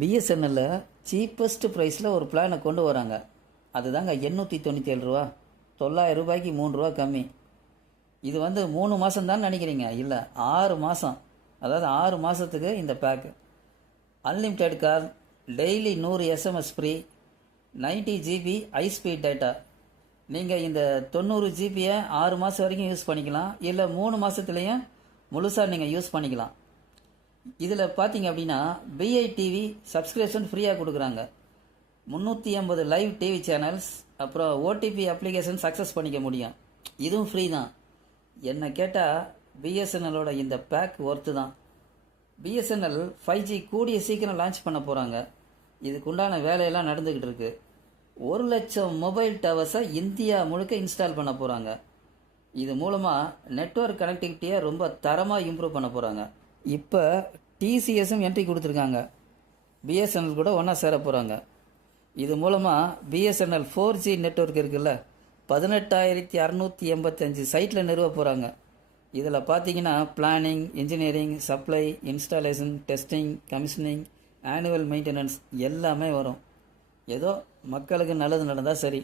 பிஎஸ்என்எல்ல cheapest ப்ரைஸில் ஒரு பிளானை கொண்டு வராங்க. அதுதாங்க 897 ரூபா. 900 ரூபாய்க்கு 3 ரூபா கம்மி. இது 3 மாதம் தான் நினைக்கிறீங்க, இல்லை 6 மாதம். அதாவது 6 மாதத்துக்கு இந்த pack. Unlimited call, daily 100 SMS free, 90 GB high speed data. நீங்கள் இந்த 90 ஜிபியை 6 மாதம் வரைக்கும் யூஸ் பண்ணிக்கலாம், இல்லை 3 மாதத்துலேயும் முழுசாக நீங்கள் யூஸ் பண்ணிக்கலாம். இதில் பார்த்தீங்க அப்படின்னா பிஐ டிவி சப்ஸ்கிரிப்ஷன் ஃப்ரீயாக கொடுக்குறாங்க. 380 லைவ் டிவி சேனல்ஸ், அப்புறம் ஓடிபி அப்ளிகேஷன் சக்ஸஸ் பண்ணிக்க முடியும். இதுவும் ஃப்ரீ தான். என்னை கேட்டால் பிஎஸ்என்எல்லோட இந்த பேக் ஒர்த்து தான். பிஎஸ்என்எல் 5G கூடிய சீக்கிரம் லான்ச் பண்ண போகிறாங்க. இதுக்குண்டான வேலையெல்லாம் நடந்துக்கிட்டு இருக்கு. 1 லட்சம் மொபைல் டவர்ஸை இந்தியா முழுக்க இன்ஸ்டால் பண்ண போகிறாங்க. இது மூலமாக நெட்வொர்க் கனெக்டிவிட்டியை ரொம்ப தரமாக இம்ப்ரூவ் பண்ண போகிறாங்க. இப்போ டிசிஎஸும் என்ட்ரி கொடுத்துருக்காங்க. பிஎஸ்என்எல் கூட ஒன்றா சேர போகிறாங்க. இது மூலமாக பிஎஸ்என்எல் 4G நெட்வொர்க் இருக்குல்ல, 18,685 சைட்டில் நிறுவ போகிறாங்க. இதில் பார்த்தீங்கன்னா planning, engineering, supply, installation, testing, commissioning, annual maintenance எல்லாமே வரும். ஏதோ மக்களுக்கு நல்லது நடந்தால் சரி.